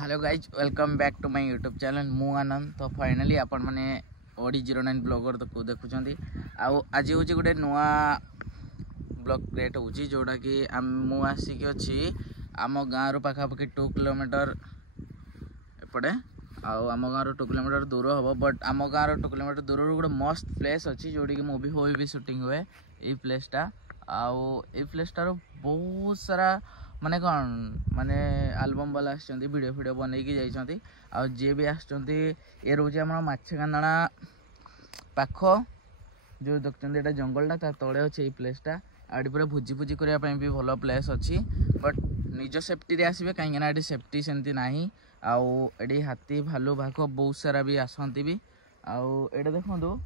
Hello guys welcome back to my YouTube channel मु आनंद। तो finally आपण मैंने OD09 ब्लॉगर तो देखुं आज हूँ गोटे नुआ ब्लॉग क्रिएट हो जोटा कि मुझे अच्छी आम गाँव रू पाखापाखि 2 किलोमीटर एपटे आम गाँव 2 किलोमीटर दूर हम बट आम गाँव 2 किलोमीटर दूर गोटे मस्त प्लेस अच्छी जोटी कि मूवी फूवी भी शूटिंग हुए ये प्लेसटा आई प्लेसटार बहुत सारा माने कौन माने एल्बम वाला वीडियो वीडियो बनईकी जाइछंती आ जे भी आछंती ए रोज हमर माछकांदना पाख जो देखते एटा जंगलटा ता तळे अछि ए प्लेसटा आडी पूरा भुजी भुजी करिया पई भी भलो प्लेस अछि बट निज सेफ्टी रे आसीबे काहे ना एटी सेफ्टी सेंती नाही आउ एडी हाथी भालू भाग बहुत सारा भी आसंती भी आउ एटा देखंतु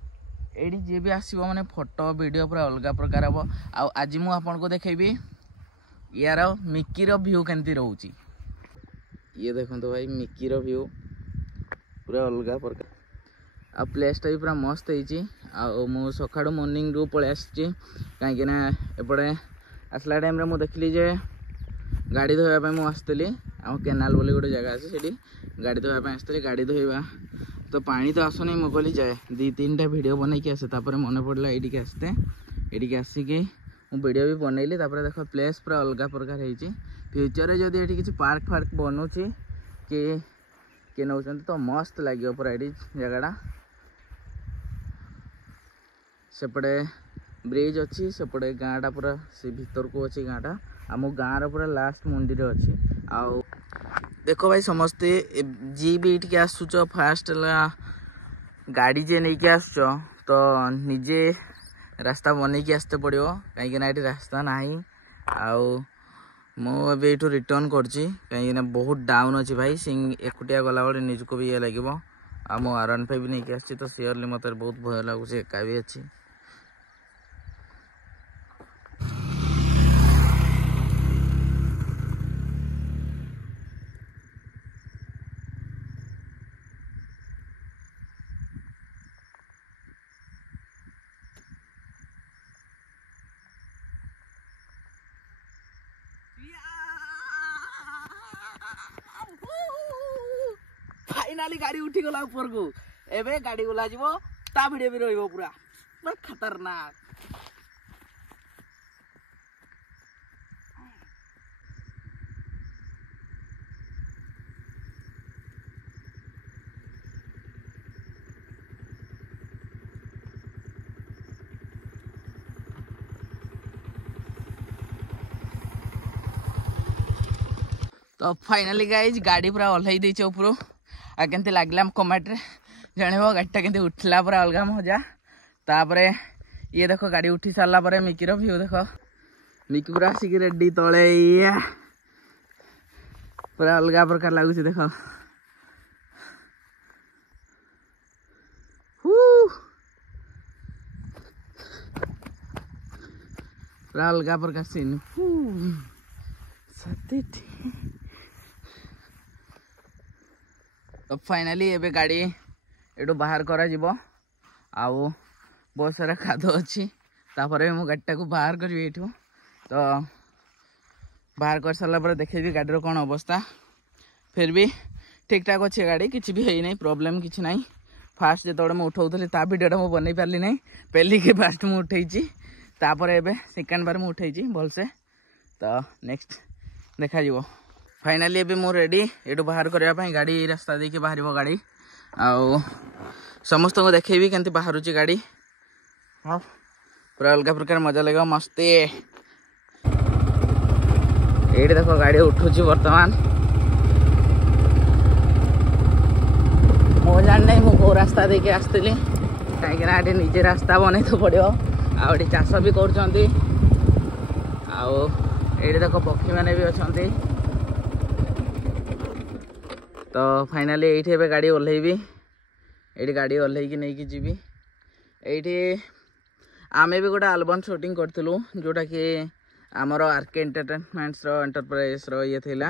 एडी जे भी आसीबो माने फोटो वीडियो पूरा अलग प्रकार हबो आउ आज मु आपन को देखेबी यार मिकी रो व्यू केमती रोची ये देखो भाई मिकी रो व्यू पूरा अलग प्रकार आ प्लेसटा भी पूरा मस्त है सकाळु मॉर्निंग रू पळे आसी कहीं ना एपटे आसला टाइम रे मु देखली जे गाड़ी धोया पे मु आस्तली आ केनाल बोली गोटे जगह अच्छे से गाड़ी धोया पे आस्तली गाड़ी धोइबा तो पानी तो आसनी मु कहली जाए 2-3टा वीडियो बनईकी आसे तापर मन पड़ला एडिके आसते एडिके आसिकी वीडियो भी बनैली देख प्लेस पूरा अलग प्रकार है फ्यूचर रे जदि एठी किछि पार्क फार्क बनउछि के नौचंती तो मस्त लागियो पूरा एठी जगहटा सेपटे ब्रिज अच्छी सेपटे गाँटा पूरा से भीतर को अच्छी गाँटा आम गाँव पूरा लास्ट मंदिर अच्छी आउ देखो भाई समस्ते जी भी इटके आसुच फास्ट गाड़ी जे नहीं के आसुच तो निजे रास्ता बनईकी आसते पड़ो कहीं ये रास्ता नहीं आउ मुझे रिटर्न करची कहीं बहुत डाउन अच्छी भाई सिंग एकुटिया गला बेले निजको भी ये लगे आम R15 भी नहीं आसी तो सियरली मत बहुत भय लगुच एका भी अच्छी फाइनाली गाड़ी उठी गला ऊपर को एबे गाड़ी गला जीवो ता वीडियो भी रहइबो पूरा खतरनाक तो फाइनाली गाइज गाड़ी पूरा ओल्है देइछ ऊपर आ केमती लागला कमेंट रे जानबो गाड़ीटा केमती उठला पूरा अलग मजा तापरे ये देखो गाड़ी उठी सारला परे मिकी रो व्यू देखो मिकी पूरा आसिक रेडी तले पूरा अलग प्रकार लागुच देखो पूरा अलग प्रकार सीन सत्य तो फाइनाली एबे गाड़ी एटू बाहर करा जिवो आउ बहुत सारा खाद अच्छी तापर मु गाड़ीटा को बाहर करी एठू तो बाहर कर सारा पर देखेबी गाड़ी कौन अवस्था फिर भी ठीक ठाक अच्छे गाड़ी किसी भी है नहीं प्रॉब्लम किसी ना फास्ट जो मुझे उठाऊली ता वीडियोटा मुझे बनई पार्ली ना पहली के फास्ट मुझे उठेची तापर एबे सेकेंड बार मुझे उठेची भलसे तो नेक्स्ट देखा जीवो फाइनाली एबे मु रेडी एटू बाहर करने गाड़ी रास्ता देखिए बाहर गाड़ी आउ समस्त को देखेबी केमती बाहरुची गाड़ी हाँ पूरा अलग प्रकार मजा लगे मस्ती ये देखो गाड़ी उठुची वर्तमान मो जान नहीं मु रास्ता देखिए आसती कहीं निजे रास्ता बन तो पड़ो आउ चाष भी कर देखो पक्षी मैंने भी अच्छा तो फाइनाली ये गाड़ी ओल्हैबी ये गाड़ी ओल्हैकी नहीं कि जीवी ये आमे भी गोटे एल्बम शूटिंग करूँ जोटा कि आमर आरके एंटरटेनमेंट्स एंटरप्राइज ये थिला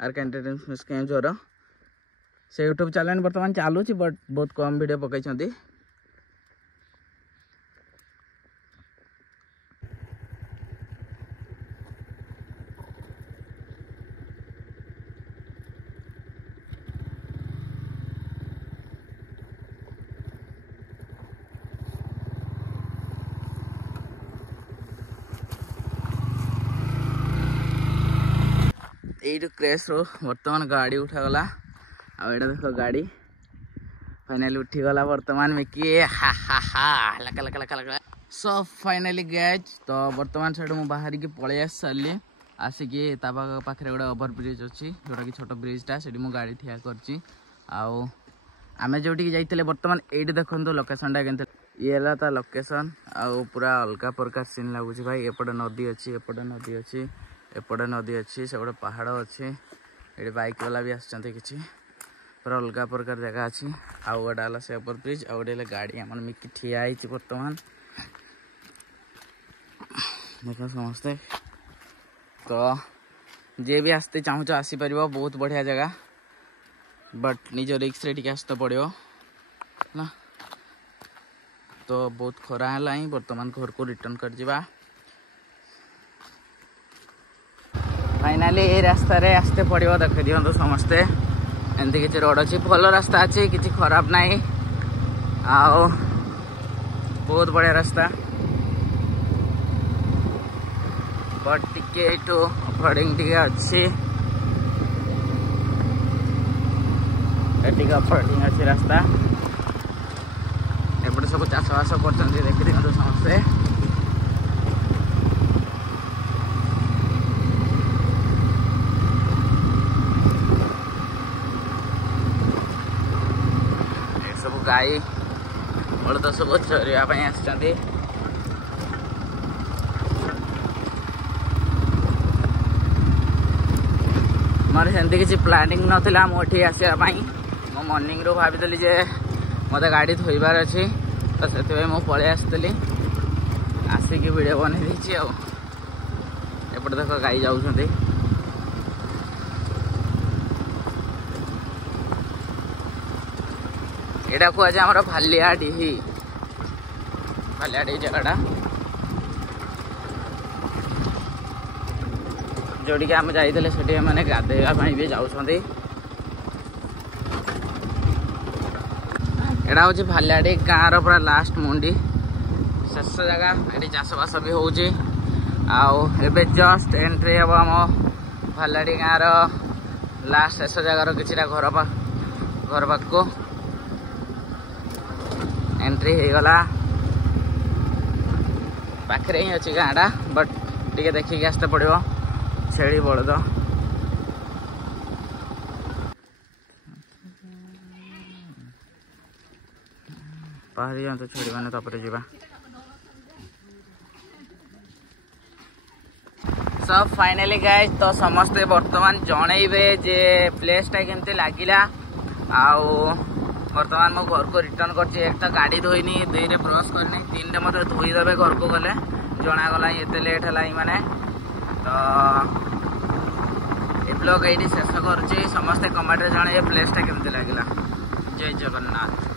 आरके एंटरटेनमेंट्स केंझर से यूट्यूब चैनल बर्तमान चलुची बट बहुत कम वीडियो पकई यू क्रेश रो बर्तमान गाड़ी उठागला आउ एटा देख गाड़ी फाइनाली उठीगला बर्तमान मिकी हा हा हा लका लका लका लका सो फाइनाली गाइज तो बर्तमान से बाहर की पलि सारे आसिकी पाखे गोटे ओभर ब्रिज अच्छी जोटा कि छोट ब्रिजटा से गाड़ी ठिया कर आमे जो जाइए बर्तमान ये देखो लोकेशनटा के ये है ता लोकेशन आउ पूरा अलग प्रकार सीन लगुच भाई एपटे नदी अच्छी एपटे नदी अच्छी एपटे नदी अच्छी से गोटे पहाड़ अच्छी ये बाइक वाला भी आसछन्ते किछि पूरा अलग प्रकार जगह अच्छी आउ गोटे से ओभर ब्रिज आउ गोटे गाड़ी आम मिकी ठिया बर्तमान देख समस्ते तो जे भी आसते चाहूच आसीपर बहुत बढ़िया जगह बट निज रिक्स रे आसते पड़ो ना तो बहुत खरा है बर्तमान घर को रिटर्न कर जिबा फाइनाली ये रास्ता रे आसते पड़ो देख दिखाँ समस्ते एमती किसी रोड अच्छी भल रास्ता अच्छी किसी खराब नहीं आओ बहुत बढ़िया रास्ता बट टिके अफरोडिंग टिके अच्छी अफरोडिंग अच्छी रास्ता एपटे सब चाष बास कर देखी दिखाँ समस्ते सब गाई बलद सब चरवाई आसछन्ति मोर सेमती किसी प्लानिंग नाला मोटी आसापी मो मॉर्निंग रू भाभी जे मत गाड़ी धोबार अच्छी तो से मुझे पलि आसती आसिक वीडियो बन एपटे देख गाई जाऊँच यहाँ कहुए आम भालियाडीही जगटा जोड़िकी आम जाइए से मैंने गाधेवाई भी जाऊँच एटा हूँ भालियाडी गाँव पूरा लास्ट मुंडी शेष जगह ये चाषबास भी हो जस्ट एंट्री हम आम भालियाडी गाँव लास्ट शेष जगार कि घर पाख को एंट्री हो गला पाखे ही अच्छी गाँटा बट टे देखिए आसते पड़ो छेड़ी बलद बाहरी जाते छेड़ी मैंने तापर जावा सब फाइनाली गाइज तो समस्ते बर्तमान जनइबे जे प्लेसटा केमती लगिला आउ बर्तमान मो घर को रिटर्न कर एक तो गाड़ी धोईनी दुई रे ब्रश करनी तीन रे मत धोईदेवे घर को गले जनागला एत लेट है माने तो ये ब्लॉग ये शेष कर समस्ते कमेंट जन प्लेसटा केमती लगिला जय जगन्नाथ।